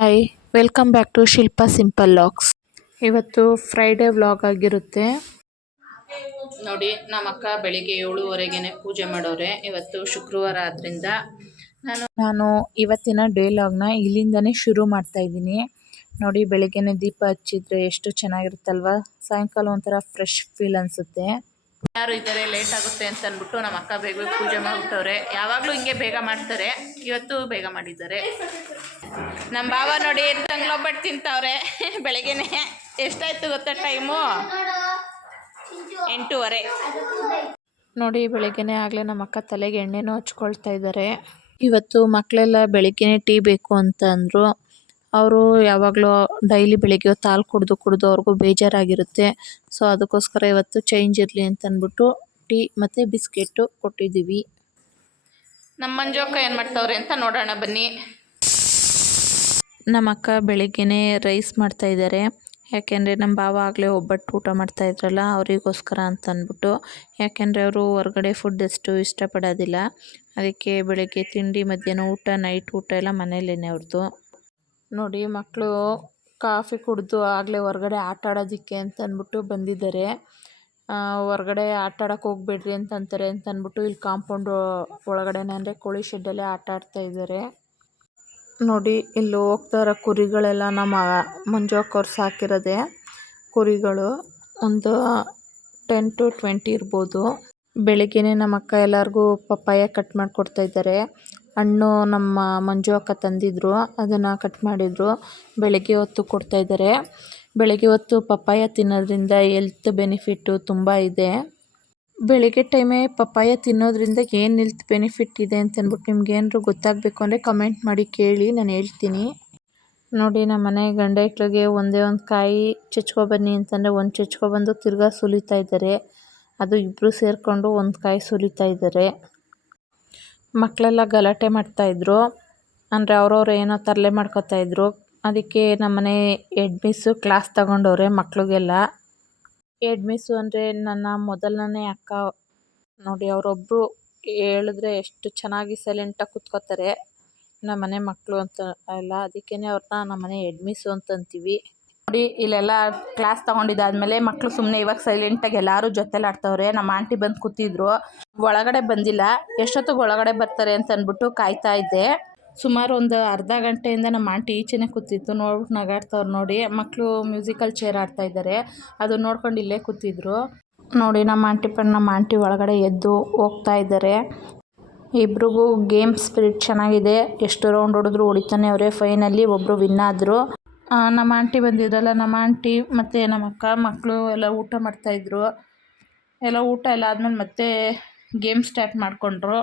Hi welcome back to Shilpa simple looks ಇವತ್ತು Friday vlog ಆಗಿರುತ್ತೆ. ನೋಡಿ ನಮ್ಮ ಅಕ್ಕ ಬೆಳಿಗ್ಗೆ ಏಳುವರೆಗೇನೆ ಪೂಜೆ ಮಾಡೋರೆ. ಇವತ್ತು ಶುಕ್ರವಾರ ಆದ್ರಿಂದ ನಾನು ನಾನು ಇವತ್ತಿನ ಡೇ ಲಾಗ್ನ ಇಲ್ಲಿಂದನೇ ಶುರು ಮಾಡ್ತಾ ಇದ್ದೀನಿ. ನೋಡಿ ಬೆಳಿಗ್ಗೆನೆ ದೀಪ ಹಚ್ಚಿದ್ರೆ ಎಷ್ಟು ಚೆನ್ನಾಗಿರುತ್ತಲ್ವಾ? ಸಾಯಂಕಾಲ ಒಂಥರ ಫ್ರೆಶ್ ಫೀಲ್ ಅನಿಸುತ್ತೆ. ಯಾರು ಇದ್ದಾರೆ ಲೇಟ್ ಆಗುತ್ತೆ ಅಂತ ಅಂದ್ಬಿಟ್ಟು ನಮ್ಮ ಅಕ್ಕ ಬೇಗ ಬೇಗ ಪೂಜೆ ಮಾಡಿಬಿಟ್ಟವ್ರೆ. ಯಾವಾಗಲೂ ಹಿಂಗೆ ಬೇಗ ಮಾಡ್ತಾರೆ ಇವತ್ತು ಬೇಗ ಮಾಡಿದ್ದಾರೆ. ನಮ್ಮ ಬಾವ ನೋಡಿ ತಂಗ್ಳೊಬ್ಬಟ್ಟು ತಿಂತಾವ್ರೆ ಬೆಳಗ್ಗೆನೆ. ಎಷ್ಟಾಯ್ತು ಗೊತ್ತಾ ಟೈಮು? ಎಂಟೂವರೆ. ನೋಡಿ ಬೆಳಗ್ಗೆನೆ ಆಗಲೇ ನಮ್ಮ ಅಕ್ಕ ತಲೆಗೆ ಎಣ್ಣೆನೂ ಹಚ್ಕೊಳ್ತಾ ಇದ್ದಾರೆ ಇವತ್ತು ಮಕ್ಕಳೆಲ್ಲ ಬೆಳಗ್ಗೆನೆ ಟೀ ಬೇಕು ಅಂತ ಅಂದರು. ಅವರು ಯಾವಾಗಲೂ ಡೈಲಿ ಬೆಳಿಗ್ಗೆ ತಾಲ್ ಹಾಲು ಕುಡಿದು ಕುಡಿದು ಅವ್ರಿಗೂ ಬೇಜಾರಾಗಿರುತ್ತೆ. ಸೊ ಅದಕ್ಕೋಸ್ಕರ ಇವತ್ತು ಚೇಂಜ್ ಇರಲಿ ಅಂತ ಅಂದ್ಬಿಟ್ಟು ಟೀ ಮತ್ತು ಬಿಸ್ಕೆಟ್ಟು ಕೊಟ್ಟಿದ್ದೀವಿ. ನಮ್ಮ ಮಂಜು ಅಕ್ಕ ಏನು ಮಾಡ್ತಾವ್ರೆ ಅಂತ ನೋಡೋಣ ಬನ್ನಿ. ನಮ್ಮ ಅಕ್ಕ ಬೆಳಿಗ್ಗೆನೆ ರೈಸ್ ಮಾಡ್ತಾ ಇದ್ದಾರೆ. ಯಾಕೆಂದರೆ ನಮ್ಮ ಭಾವ ಆಗಲೇ ಒಬ್ಬಟ್ಟು ಊಟ ಮಾಡ್ತಾ ಇದ್ರಲ್ಲ, ಅವರಿಗೋಸ್ಕರ ಅಂತ ಅಂದ್ಬಿಟ್ಟು. ಯಾಕೆಂದರೆ ಅವರು ಹೊರಗಡೆ ಫುಡ್ ಅಷ್ಟು ಇಷ್ಟಪಡೋದಿಲ್ಲ. ಅದಕ್ಕೆ ಬೆಳಗ್ಗೆ ತಿಂಡಿ, ಮಧ್ಯಾಹ್ನ ಊಟ ನೈಟ್ ಊಟ ಎಲ್ಲ ಮನೇಲೇ ಅವ್ರದ್ದು ನೋಡಿ ಮಕ್ಕಳು ಕಾಫಿ ಕುಡಿದು ಆಗಲೇ ಹೊರಗಡೆ ಆಟ ಆಡೋದಕ್ಕೆ ಅಂತ ಅಂದ್ಬಿಟ್ಟು ಬಂದಿದ್ದಾರೆ. ಹೊರಗಡೆ ಆಟ ಆಡೋಕೆ ಹೋಗ್ಬೇಡ್ರಿ ಅಂತ ಅಂತಾರೆ ಅಂತ ಇಲ್ಲಿ ಕಾಂಪೌಂಡು ಒಳಗಡೆನೇ ಅಂದರೆ ಕೋಳಿ ಶೆಡ್ಡಲ್ಲೇ ಆಟ ಆಡ್ತಾ ಇದ್ದಾರೆ. ನೋಡಿ, ಇಲ್ಲಿ ಇರೋ ಕುರಿಗಳೆಲ್ಲ ನಮ್ಮ ಮಂಜು ಅಕ್ಕವ್ರು ಸಾಕಿರೋದೆ ಕುರಿಗಳು. ಒಂದು ಟೆನ್ ಟು ಟ್ವೆಂಟಿ ಇರ್ಬೋದು. ಬೆಳಿಗ್ಗೆನೇ ನಮ್ಮ ಅಕ್ಕ ಎಲ್ಲರಿಗೂ ಪಪ್ಪಾಯ ಕಟ್ ಮಾಡಿಕೊಡ್ತಾ ಇದ್ದಾರೆ. ಹಣ್ಣು ನಮ್ಮ ಮಂಜು ಅಕ್ಕ ತಂದಿದ್ರು, ಅದನ್ನು ಕಟ್ ಮಾಡಿದರು. ಬೆಳಗ್ಗೆ ಹೊತ್ತು ಕೊಡ್ತಾ ಇದ್ದಾರೆ. ಬೆಳಗ್ಗೆ ಹೊತ್ತು ಪಪ್ಪಾಯ ತಿನ್ನೋದ್ರಿಂದ ಎಲ್ತ್ ಬೆನಿಫಿಟ್ಟು ತುಂಬ ಇದೆ. ಬೆಳಿಗ್ಗೆ ಟೈಮೇ ಪಪ್ಪಾಯ ತಿನ್ನೋದ್ರಿಂದ ಏನು ಹೆಲ್ತ್ ಬೆನಿಫಿಟ್ ಇದೆ ಅಂತ ಅಂದ್ಬಿಟ್ಟು ನಿಮ್ಗೆ ಏನಾರು ಗೊತ್ತಾಗಬೇಕು ಅಂದರೆ ಕಮೆಂಟ್ ಮಾಡಿ ಕೇಳಿ, ನಾನು ಹೇಳ್ತೀನಿ. ನೋಡಿ, ನಮ್ಮ ಮನೆ ಗಂಡ ಹಿಟ್ಲಿಗೆ ಒಂದೇ ಒಂದು ಕಾಯಿ ಬನ್ನಿ ಅಂತಂದರೆ ಒಂದು ಚಚ್ಕೊಬಂದು ತಿರ್ಗಾ ಸುಲಿತಾ ಇದ್ದಾರೆ ಅದು ಇಬ್ಬರು ಸೇರಿಕೊಂಡು ಒಂದು ಕಾಯಿ ಸುಲಿತಾ ಇದ್ದಾರೆ ಮಕ್ಕಳೆಲ್ಲ ಗಲಾಟೆ ಮಾಡ್ತಾಯಿದ್ರು ಅಂದರೆ ಅವ್ರವ್ರು ಏನೋ ತರಲೆ ಮಾಡ್ಕೊತಾ ಇದ್ರು. ಅದಕ್ಕೆ ನಮ್ಮನೆ ಹೆಡ್ ಮಿಸ್ಸು ಕ್ಲಾಸ್ ತಗೊಂಡವ್ರೆ ಮಕ್ಳಿಗೆಲ್ಲ. ಹೆಡ್ ಮಿಸ್ಸು ಅಂದರೆ ನನ್ನ ಮೊದಲನೇ ಅಕ್ಕ. ನೋಡಿ ಅವರೊಬ್ಬರು ಹೇಳಿದ್ರೆ ಎಷ್ಟು ಚೆನ್ನಾಗಿ ಸೈಲೆಂಟಾಗಿ ಕೂತ್ಕೋತಾರೆ. ನಮ್ಮನೆ ಮಕ್ಕಳು ಅಂತ ಎಲ್ಲ ಅದಕ್ಕೇ ಅವ್ರನ್ನ ನಮ್ಮನೆ ಹೆಡ್ ಮಿಸ್ಸು ಅಂತ ಅಂತೀವಿ. ನೋಡಿ, ಇಲ್ಲೆಲ್ಲ ಕ್ಲಾಸ್ ತಗೊಂಡಿದ್ದಾದ್ಮೇಲೆ ಮಕ್ಕಳು ಸುಮ್ಮನೆ ಇವಾಗ ಸೈಲೆಂಟಾಗಿ ಎಲ್ಲರೂ ಜೊತೆಲಿ ಆಡ್ತವ್ರೆ. ನಮ್ಮ ಆಂಟಿ ಬಂದು ಕೂತಿದ್ರು. ಒಳಗಡೆ ಬಂದಿಲ್ಲ. ಎಷ್ಟೊತ್ತಿಗೆ ಒಳಗಡೆ ಬರ್ತಾರೆ ಅಂತ ಅಂದ್ಬಿಟ್ಟು ಕಾಯ್ತಾ ಇದ್ದೆ. ಸುಮಾರು ಒಂದು ಅರ್ಧ ಗಂಟೆಯಿಂದ ನಮ್ಮ ಆಂಟಿ ಈಚೆನೇ ಕೂತಿತ್ತು ನೋಡ್ಬಿಟ್ಟು ನಗಾಡ್ತವ್ರು ನೋಡಿ. ಮಕ್ಕಳು ಮ್ಯೂಸಿಕಲ್ ಚೇರ್ ಆಡ್ತಾ ಇದ್ದಾರೆ. ಅದು ನೋಡ್ಕೊಂಡು ಇಲ್ಲೇ ಕೂತಿದ್ರು. ನೋಡಿ, ನಮ್ಮ ಆಂಟಿ ಪಣ್ಣ ನಮ್ಮ ಆಂಟಿ ಒಳಗಡೆ ಎದ್ದು ಹೋಗ್ತಾ ಇದ್ದಾರೆ. ಇಬ್ರಿಗೂ ಗೇಮ್ ಸ್ಪಿರಿಟ್ ಚೆನ್ನಾಗಿದೆ. ಎಷ್ಟು ರೌಂಡ್ ಹೊಡೆದ್ರು ಹೊಡಿತಾನೆ ಅವರೇ. ಫೈನಲ್ಲಿ ಒಬ್ಬರು ವಿನ್ ಆದರು. ನಮ್ಮ ಆಂಟಿ ಬಂದಿದ್ರಲ್ಲ, ನಮ್ಮ ಆಂಟಿ ಮತ್ತು ನಮ್ಮ ಅಕ್ಕ ಮಕ್ಕಳು ಎಲ್ಲ ಊಟ ಮಾಡ್ತಾಯಿದ್ರು ಎಲ್ಲ ಊಟ ಎಲ್ಲ ಆದಮೇಲೆ ಮತ್ತೆ ಗೇಮ್ ಸ್ಟಾರ್ಟ್ ಮಾಡಿಕೊಂಡ್ರು.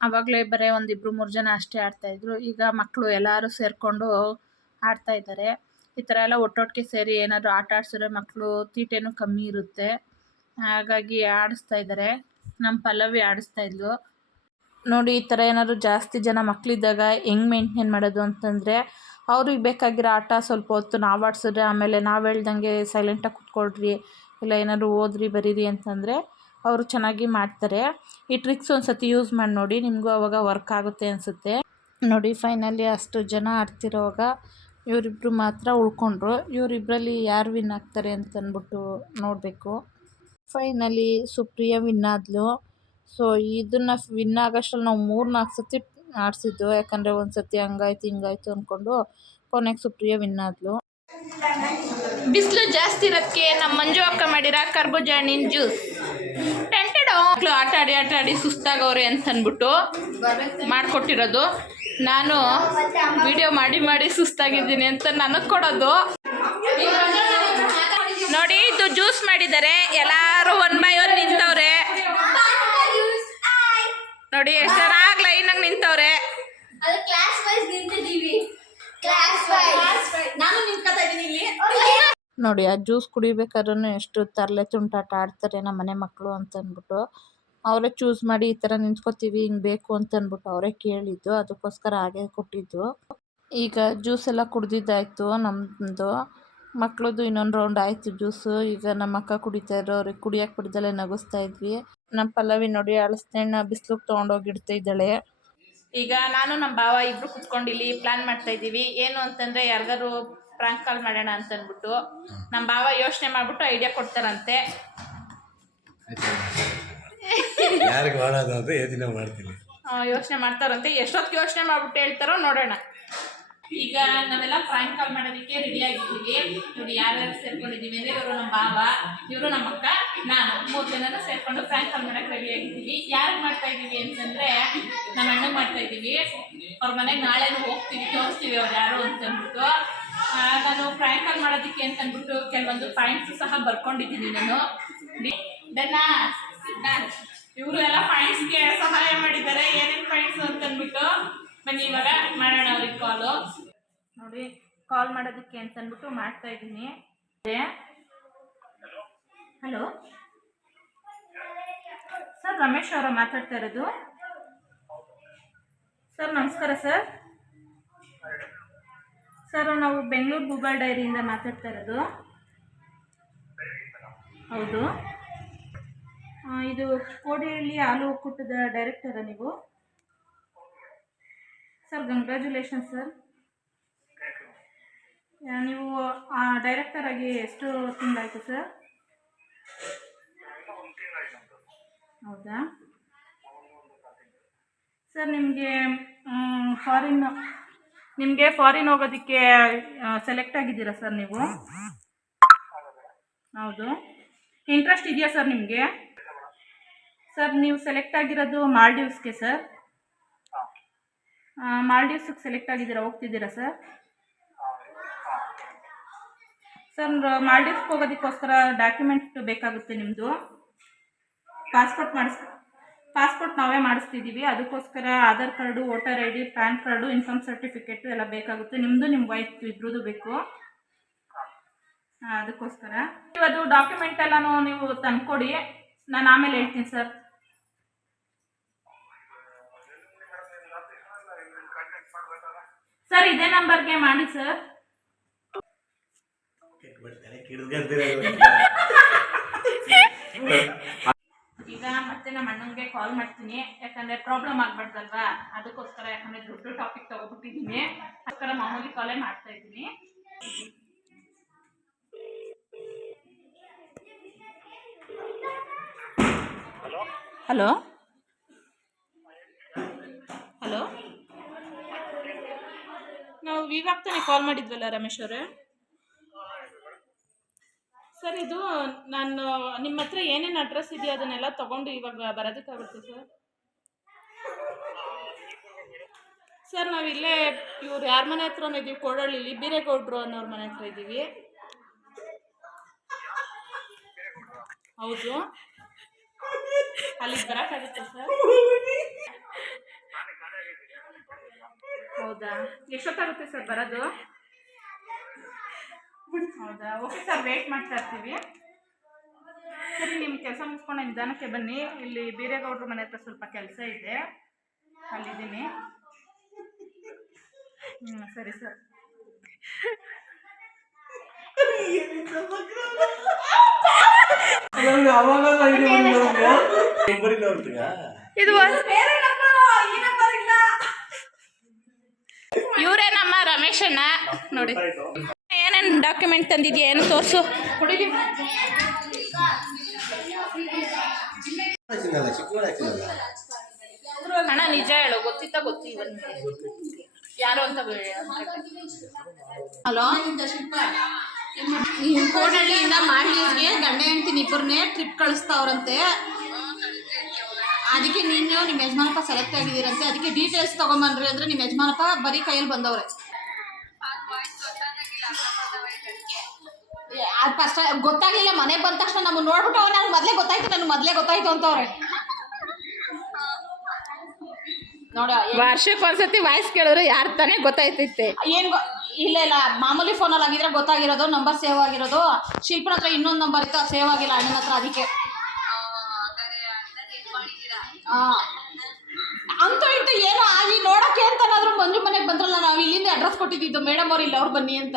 ಆವಾಗಲೇ ಬರೀ ಒಂದು ಇಬ್ಬರು ಮೂರು ಜನ ಅಷ್ಟೇ ಆಡ್ತಾಯಿದ್ರು ಈಗ ಮಕ್ಕಳು ಎಲ್ಲರೂ ಸೇರಿಕೊಂಡು ಆಡ್ತಾ ಇದ್ದಾರೆ. ಈ ಥರ ಎಲ್ಲ ಒಟ್ಟೊಟ್ಟಿಗೆ ಸೇರಿ ಏನಾದರೂ ಆಟ ಆಡ್ಸಿದ್ರೆ ಮಕ್ಕಳು ತೀಟೆನೂ ಕಮ್ಮಿ ಇರುತ್ತೆ. ಹಾಗಾಗಿ ಆಡಿಸ್ತಾ ಇದ್ದಾರೆ. ನಮ್ಮ ಪಲ್ಲವಿ ಆಡಿಸ್ತಾ ಇದ್ಲು. ನೋಡಿ, ಈ ಥರ ಏನಾದರೂ ಜಾಸ್ತಿ ಜನ ಮಕ್ಕಳಿದ್ದಾಗ ಹೆಂಗೆ ಮೇಂಟೈನ್ ಮಾಡೋದು ಅಂತಂದರೆ, ಅವ್ರಿಗೆ ಬೇಕಾಗಿರೋ ಆಟ ಸ್ವಲ್ಪ ಹೊತ್ತು ನಾವು ಆಡಿಸಿದ್ರೆ ಆಮೇಲೆ ನಾವು ಹೇಳ್ದಂಗೆ ಸೈಲೆಂಟಾಗಿ ಕುತ್ಕೊಳ್ರಿ, ಇಲ್ಲ ಏನಾದರೂ ಓದ್ರಿ, ಬರೀರಿ ಅಂತಂದರೆ ಅವರು ಚೆನ್ನಾಗಿ ಮಾಡ್ತಾರೆ. ಈ ಟ್ರಿಕ್ಸ್ ಒಂದು ಸತಿ ಯೂಸ್ ಮಾಡಿ ನೋಡಿ, ನಿಮಗೂ ಅವಾಗ ವರ್ಕ್ ಆಗುತ್ತೆ ಅನಿಸುತ್ತೆ. ನೋಡಿ ಫೈನಲಿ ಅಷ್ಟು ಜನ ಆಡ್ತಿರೋವಾಗ ಇವರಿಬ್ಬರು ಮಾತ್ರ ಉಳ್ಕೊಂಡ್ರು. ಇವರಿಬ್ಬರಲ್ಲಿ ಯಾರು ವಿನ್ ಆಗ್ತಾರೆ ಅಂತ ಅಂದ್ಬಿಟ್ಟು ನೋಡಬೇಕು. ಫೈನಲಿ ಸುಪ್ರಿಯ ವಿನ್ ಆದ್ಲು. ಸೊ ಇದನ್ನು ವಿನ್ ಆಗೋಷ್ಟ್ರಲ್ಲಿ ನಾವು ಮೂರು ನಾಲ್ಕು ಸತಿ ಆಡಿಸಿದ್ದು. ಯಾಕಂದರೆ ಒಂದು ಸತಿ ಹಂಗಾಯ್ತು, ಹಿಂಗಾಯ್ತು ಅಂದ್ಕೊಂಡು ಕೊನೆಗೆ ಸುಪ್ರಿಯ ವಿನ್ ಆದ್ಲು. ಬಿಸಿಲು ಜಾಸ್ತಿ ಇರೋಕ್ಕೆ ನಮ್ಮ ಮಂಜು ಅಕ್ಕ ಮಾಡಿರೋ ಕರ್ಬುಜಾಣಿನ ಜ್ಯೂಸ್ ಟೆಂಟೆಡ್ ಮಕ್ಕಳು ಆಟ ಆಡಿ ಆಟ ಆಡಿ ಸುಸ್ತಾಗವ್ರೆ ಅಂತ ಅಂದ್ಬಿಟ್ಟು ಮಾಡಿಕೊಟ್ಟಿರೋದು. ನಾನು ವಿಡಿಯೋ ಮಾಡಿ ಮಾಡಿ ಸುಸ್ತಾಗಿದ್ದೀನಿ ಅಂತ ನನಗೆ ಕೊಡೋದು. ನೋಡಿ, ಇದು ಜ್ಯೂಸ್ ಮಾಡಿದ್ದಾರೆ. ಎಲ್ಲರೂ ಒನ್ ಬೈ ಒನ್ ನಿಂತವ್ರೆ. ನೋಡಿ, ಎಷ್ಟು ಜನ ಕ್ಲಾಸ್ ಲೈನಾಗಿ ನಿಂತವ್ರೆ ಅದು ಕ್ಲಾಸ್ ವೈಸ್ ನಿಂತಿದ್ದೀವಿ ಕ್ಲಾಸ್ ವೈಸ್ ನಾನು ನಿಂತ್ಕೊತಾ ಇದ್ದೀನಿ ಇಲ್ಲಿ ನೋಡಿ, ಆ ಜ್ಯೂಸ್ ಕುಡಿಬೇಕಾದ್ರೂ ಎಷ್ಟು ತರಲೆ ತುಂಟಾಟ ಆಡ್ತಾರೆ ನಮ್ಮ ಮನೆ ಮಕ್ಕಳು ಅಂತ ಅಂದ್ಬಿಟ್ಟು ಅವರೇ ಚೂಸ್ ಮಾಡಿ ಈ ಥರ ನಿಂತ್ಕೋತೀವಿ, ಹಿಂಗೆ ಬೇಕು ಅಂತ ಅಂದ್ಬಿಟ್ಟು ಅವರೇ ಕೇಳಿದ್ದು. ಅದಕ್ಕೋಸ್ಕರ ಹಾಗೆ ಕೊಟ್ಟಿದ್ದು. ಈಗ ಜ್ಯೂಸ್ ಎಲ್ಲ ಕುಡ್ದಿದ್ದಾಯಿತು ನಮ್ಮದು ಮಕ್ಕಳದು ಇನ್ನೊಂದು ರೌಂಡ್ ಆಯಿತು ಜ್ಯೂಸು. ಈಗ ನಮ್ಮ ಅಕ್ಕ ಕುಡಿತಾ ಇದ್ರು, ಅವ್ರಿಗೆ ಕುಡಿಯೋಕೆ ಬಿಡ್ದಲೆ ನಗಿಸ್ತಾ ಇದ್ವಿ. ನಮ್ಮ ಪಲ್ಲವಿ ನೋಡಿ ಅಳಸ್ನೆಣ್ಣ ಬಿಸ್ಲಿಗೆ ತೊಗೊಂಡೋಗಿ ಇಡ್ತಾ ಇದ್ದಾಳೆ. ಈಗ ನಾನು ನಮ್ಮ ಭಾವ ಇಬ್ರು ಕುತ್ಕೊಂಡು ಇಲ್ಲಿ ಪ್ಲಾನ್ ಮಾಡ್ತಾ ಇದ್ದೀವಿ. ಏನು ಅಂತಂದ್ರೆ ಯಾರಿಗಾರು ಪ್ರಾಂಕ್ ಕಾಲ್ ಮಾಡೋಣ ಅಂತ ಅಂದ್ಬಿಟ್ಟು ನಮ್ಮ ಭಾವ ಯೋಚನೆ ಮಾಡ್ಬಿಟ್ಟು ಐಡಿಯಾ ಕೊಡ್ತಾರಂತೆ. ಯಾರಿಗೆ ಮಾಡೋದು ಅಂತ ಯೋಚನೆ ಮಾಡ್ತೀನಿ. ಯೋಚನೆ ಮಾಡ್ತಾರಂತೆ. ಎಷ್ಟೊತ್ತು ಯೋಚನೆ ಮಾಡ್ಬಿಟ್ಟು ಹೇಳ್ತಾರೋ ನೋಡೋಣ. ಈಗ ನಾವೆಲ್ಲ ಪ್ರಾಂಕ್ ಕಾಲ್ ಮಾಡೋದಕ್ಕೆ ರೆಡಿ ಆಗಿದ್ದೀವಿ. ನೋಡಿ ಯಾರ್ಯಾರು ಸೇರ್ಕೊಂಡಿದ್ದೀವಿ ಅಂದ್ರೆ ಇವರು ನಮ್ಮ ಬಾಬಾ ಇವರು ನಮ್ಮ ಅಕ್ಕ ನಾನು ಮೂರು ಜನನ ಸೇರ್ಕೊಂಡು ಪ್ರಾಂಕ್ ಕಾಲ್ ಮಾಡಕ್ ರೆಡಿ ಆಗಿದ್ದೀವಿ. ಯಾರಿಗೆ ಮಾಡ್ತಾ ಇದ್ದೀವಿ ಅಂತಂದ್ರೆ ನಮ್ಮ ಅಣ್ಣಗೆ ಮಾಡ್ತಾ ಇದ್ದೀವಿ ಅವ್ರ ಮನೆಗೆ ನಾಳೆ ಹೋಗ್ತೀವಿ ತೋರಿಸ್ತೀವಿ ಅವ್ರು ಯಾರು ಅಂತ ಅಂದ್ಬಿಟ್ಟು ಆ, ನಾನು ಪ್ರಾಂಕ್ ಕಾಲ್ ಮಾಡೋದಕ್ಕೆ ಅಂತ ಅಂದ್ಬಿಟ್ಟು ಕೆಲವೊಂದು ಪಾಯಿಂಟ್ಸ್ ಸಹ ಬರ್ಕೊಂಡಿದ್ದೀನಿ ನಾನು. ಇವರು ಎಲ್ಲ ಪಾಯಿಂಟ್ಸ್ಗೆ ಸಹಾಯ ಮಾಡಿದ್ದಾರೆ, ಏನೇನು ಪಾಯಿಂಟ್ಸ್ ಅಂತ ಅಂದ್ಬಿಟ್ಟು ಬನ್ನಿ, ಇವಾಗ ಮಾಡೋಣ ಅವ್ರಿಗೆ ಕಾಲು ನೋಡಿ ಕಾಲ್ ಮಾಡೋದಕ್ಕೆ ಅಂತ ಅಂದ್ಬಿಟ್ಟು ಮಾಡ್ತಾ ಇದ್ದೀನಿ. ಹಲೋ ಸರ್ ರಮೇಶ್ ಅವರ ಮಾತಾಡ್ತಾ ಇರೋದು. ಸರ್ ನಮಸ್ಕಾರ ಸರ್ ಸರ್ ನಾವು ಬೆಂಗಳೂರು ಗೂಗಲ್ ಡೈರಿಯಿಂದ ಮಾತಾಡ್ತಾ ಇರೋದು. ಹೌದು. ಇದು ಕೋಡಿಹಳ್ಳಿ ಹಾಲು ಒಕ್ಕೂಟದ ಡೈರೆಕ್ಟರಾ ನೀವು? ಸರ್ ಕಂಗ್ರ್ಯಾಚುಲೇಷನ್ ಸರ್ ನೀವು ಡೈರೆಕ್ಟರ್ ಆಗಿ ಎಷ್ಟು ತಿಂಗಳಾಯಿತು ಸರ್ ಹೌದಾ? ಸರ್ ನಿಮಗೆ ಫಾರಿನ್ ನಿಮಗೆ ಫಾರಿನ್ ಹೋಗೋದಕ್ಕೆ ಸೆಲೆಕ್ಟ್ ಆಗಿದ್ದೀರಾ ಸರ್ ನೀವು? ಹೌದು. ಇಂಟ್ರೆಸ್ಟ್ ಇದೆಯಾ ಸರ್ ನಿಮಗೆ? ಸರ್ ನೀವು ಸೆಲೆಕ್ಟ್ ಆಗಿರೋದು ಮಾಲ್ಡೀವ್ಸ್ಗೆ ಸರ್ ಮಾಲ್ಡೀವ್ಸ್ಗೆ ಸೆಲೆಕ್ಟ್ ಆಗಿದ್ದೀರಾ ಹೋಗ್ತಿದ್ದೀರಾ ಸರ್ ಸರ್ ಮಾಲ್ಡೀವ್ಸ್ಗೆ ಹೋಗೋದಕ್ಕೋಸ್ಕರ ಡಾಕ್ಯುಮೆಂಟ್ ಬೇಕಾಗುತ್ತೆ ನಿಮ್ಮದು ಪಾಸ್ಪೋರ್ಟ್ ಮಾಡಿಸ್ ಪಾಸ್ಪೋರ್ಟ್ ನಾವೇ ಮಾಡಿಸ್ತಿದ್ದೀವಿ ಅದಕ್ಕೋಸ್ಕರ Aadhaar card voter I D PAN card income certificate ಎಲ್ಲ ಬೇಕಾಗುತ್ತೆ. ನಿಮ್ಮದು ನಿಮ್ಮ ವೈಫ್ ಇಬ್ಬರು ಬೇಕು. ಅದಕ್ಕೋಸ್ಕರ. ಅದು ಡಾಕ್ಯುಮೆಂಟ್ ಎಲ್ಲನೂ ನೀವು ತಂದ್ಕೊಡಿ. ನಾನು ಆಮೇಲೆ ಹೇಳ್ತೀನಿ ಸರ್. ಸರ್ ಇದೇ ನಂಬರ್ಗೆ ಮಾಡಿ ಸರ್. ಮತ್ತೆ ನಮ್ಮ ಅಣ್ಣನಿಗೆ ಕಾಲ್ ಮಾಡ್ತೀನಿ. ಯಾಕಂದ್ರೆ ಪ್ರಾಬ್ಲಮ್ ಆಗ್ಬಾರ್ದಲ್ವಾ? ಅದಕ್ಕೋಸ್ಕರ ಯಾಕಂದ್ರೆ ದೊಡ್ಡ ಟಾಪಿಕ್ ತಗೋಬಿಟ್ಟಿದ್ದೀನಿ. ಅದಕ್ಕೋಸ್ಕರ ಮಾಮೂಲಿ ಕಾಲೇ ಮಾಡ್ತಾ ಇದ್ದೀನಿ. ಹಲೋ ಹಲೋ ನಾವು ಇವಾಗ ತಾನೇ ಕಾಲ್ ಮಾಡಿದ್ವಲ್ಲ ರಮೇಶ್ ಅವರೇ? ಸರ್, ಇದು ನಾನು ನಿಮ್ಮ ಹತ್ರ ಏನೇನು ಅಡ್ರೆಸ್ ಇದೆಯೋ ಅದನ್ನೆಲ್ಲ ತಗೊಂಡು ಇವಾಗ ಬರೋದಕ್ಕಾಗುತ್ತೆ ಸರ್. ಸರ್, ನಾವು ಇಲ್ಲೇ ಇವ್ರು ಯಾರ ಮನೆ ಹತ್ರನೂ ಇದ್ದೀವಿ ಕೋಡಳ್ಳಿಲಿ ಬೀರೇಗೌಡ್ರು ಅನ್ನೋರ ಮನೆ ಹತ್ರ ಇದ್ದೀವಿ ಹೌದು. ಅಲ್ಲಿಗೆ ಬರೋಕ್ಕಾಗುತ್ತೆ ಸರ್? ಹೌದಾ? ಎಷ್ಟೊತ್ತಾಗುತ್ತೆ ಸರ್ ಬರೋದು? ಹೌದಾ? ಓಕೆ ಸರ್ ವೇಟ್ ಮಾಡ್ತಾ ಇರ್ತೀವಿ. ಸರಿ ನಿಮ್ಮ ಕೆಲಸ ಮುಗಿಸ್ಕೊಂಡು ನಿಧಾನಕ್ಕೆ ಬನ್ನಿ. ಇಲ್ಲಿ ಬೀರೇಗೌಡ್ರ ಮನೆ ಹತ್ರ ಸ್ವಲ್ಪ ಕೆಲಸ ಇದೆ. ಅಲ್ಲಿದ್ದೀನಿ. ಹ್ಞೂ ಸರಿ ಸರ್ ಇದು ಬೇರೆ ನಂಬರ್ ಇಲ್ಲ. ಇವರೇ ನಮ್ಮ ರಮೇಶಣ್ಣ ನೋಡಿ. ಡಾಕ್ಯುಮೆಂಟ್ ತಂದಿದ್ಯಾ? ಏನು ತೋರಿಸು. ಅಣ್ಣ, ನಿಜ ಹೇಳು, ಗೊತ್ತಿತ್ತ ಗೊತ್ತಿಲ್ಲ ಯಾರು ಅಂತ ಹಲೋ? ಕೋಡಹಳ್ಳಿಯಿಂದ ಮಾಲ್ಡೀವ್ಸ್ಗೆ ಗಂಡ ಹೆಂಡ್ತಿನ ಇಬ್ಬರನ್ನೇ ಟ್ರಿಪ್ ಕಳಿಸ್ತಾವ್ರಂತೆ. ಅದಕ್ಕೆ ನೀನು ನಿಮ್ಮ ಯಜಮಾನಪ್ಪ ಸೆಲೆಕ್ಟ್ ಆಗಿದ್ದೀರಂತೆ. ಅದಕ್ಕೆ ಡೀಟೇಲ್ಸ್ ತೊಗೊಂಬನ್ರಿ ಅಂದರೆ ನಿಮ್ಮ ಯಜಮಾನಪ್ಪ ಬರೀ ಕೈಯಲ್ಲಿ ಬಂದವ್ರೆ. ಅದು ಫಸ್ಟ್ ಗೊತ್ತಾಗ್ಲಿಲ್ಲ ಮನೆಗೆ ಬಂದ ತಕ್ಷಣ ನಮ್ಮ ನೋಡ್ಬಿಟ್ಟು ನನಗೆ ಮೊದಲೇ ಗೊತ್ತಾಯ್ತು ನನಗೆ ಮೊದಲೇ ಗೊತ್ತಾಯ್ತು ಅಂತವ್ರೆ. ನೋಡ ವರ್ಷಕ್ಕೆ ಒಂದ್ಸತಿ ವಾಯ್ಸ್ ಕೇಳಿದ್ರೆ ಯಾರು ತಾನೇ ಗೊತ್ತಾಯ್ತೈತೆ. ಏನ್ ಇಲ್ಲ ಇಲ್ಲ ಮಾಮೂಲಿ ಫೋನಲ್ಲಿ ಆಗಿದ್ರೆ ಗೊತ್ತಾಗಿರೋದು ನಂಬರ್ ಸೇವ್ ಆಗಿರೋದು. ಶಿಲ್ಪನ ಹತ್ರ ಇನ್ನೊಂದು ನಂಬರ್ ಇತ್ತು ಸೇವ್ ಆಗಿಲ್ಲ ಅಣ್ಣನ ಹತ್ರ ಅದಕ್ಕೆ. ಅಂತೂ ಇಂತೂ ಏನೋ ಆಗಿ ನೋಡಕ್ಕೆ ಅಂತ ಮಂಜು ಮನೆಗೆ ಬಂದ್ರಲ್ಲ ನಾವು ಇಲ್ಲಿಂದ ಅಡ್ರೆಸ್ ಕೊಟ್ಟಿದ್ದು ಮೇಡಮ್ ಅವ್ರು ಇಲ್ಲ ಅವ್ರು ಬನ್ನಿ ಅಂತ.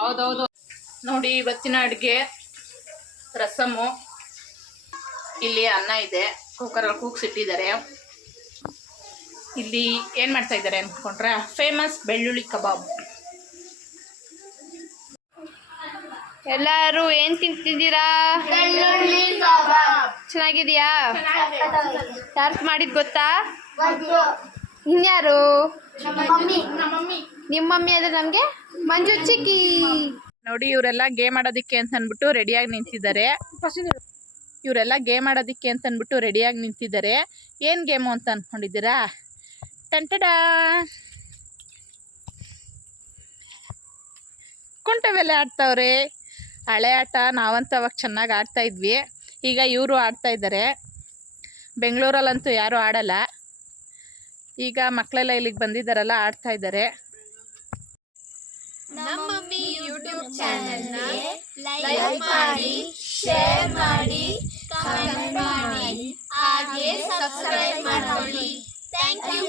ಹೌದೌದು. ನೋಡಿ ಇವತ್ತಿನ ಅಡುಗೆ ರಸಮು. ಇಲ್ಲಿ ಅನ್ನ ಇದೆ. ಕುಕ್ಕರಲ್ಲಿ ಕೂಗ್ಸಿಟ್ಟಿದ್ದಾರೆ. ಇಲ್ಲಿ ಏನು ಮಾಡ್ತಾ ಇದ್ದಾರೆ ಅನ್ಕೊಂಡ್ರೆ ಫೇಮಸ್ ಬೆಳ್ಳುಳ್ಳಿ ಕಬಾಬ್. ಎಲ್ಲಾರು ಏನ್ ತಿಂತಿದ್ದೀರಾ? ಚೆನ್ನಾಗಿದ್ಯಾ? ಯಾರು ಮಾಡಿದ್ ಗೊತ್ತಾ. ಇನ್ಯಾರು? ನಿಮ್ಮ ಮಮ್ಮಿ ಅದ ನಮ್ಗೆ ಮಂಜು ಚಿಕ್ಕಿ. ನೋಡಿ ಇವರೆಲ್ಲ ಗೇಮ್ ಆಡೋದಿಕ್ಕೆ ಅಂತ ಅಂದ್ಬಿಟ್ಟು ರೆಡಿಯಾಗಿ ನಿಂತಿದ್ದಾರೆ. ಇವರೆಲ್ಲ ಗೇಮ್ ಆಡೋದಿಕ್ಕೆ ಅಂತ ಅಂದ್ಬಿಟ್ಟು ರೆಡಿಯಾಗಿ ನಿಂತಿದ್ದಾರೆ. ಏನು ಗೇಮು ಅಂತ ಅಂದ್ಕೊಂಡಿದ್ದೀರಾ ಟಂಟಡ ಕುಂಟವೆಲ್ಲ ಆಡ್ತಾವ್ರೆ. ಹಳೆ ಆಟ ನಾವಂತೂ ಅವಾಗ ಚೆನ್ನಾಗಿ ಆಡ್ತಾ ಇದ್ವಿ. ಈಗ ಇವರು ಆಡ್ತಾ ಇದ್ದಾರೆ. ಬೆಂಗಳೂರಲ್ಲಂತೂ ಯಾರೂ ಆಡಲ್ಲ. ಈಗ ಮಕ್ಕಳೆಲ್ಲ ಇಲ್ಲಿಗೆ ಬಂದಿದ್ದಾರಲ್ಲ ಆಡ್ತಾ ಇದ್ದಾರೆ. ಯೂಟ್ಯೂಬ್ ಚಾನೆಲ್ನ ಲೈಕ್ ಮಾಡಿ ಶೇರ್ ಮಾಡಿ ಕಮೆಂಟ್ ಮಾಡಿ. ಹಾಗೆ ಸಬ್ಸ್ಕ್ರೈಬ್ ಮಾಡ್ಕೊಳ್ಳಿ. Thank you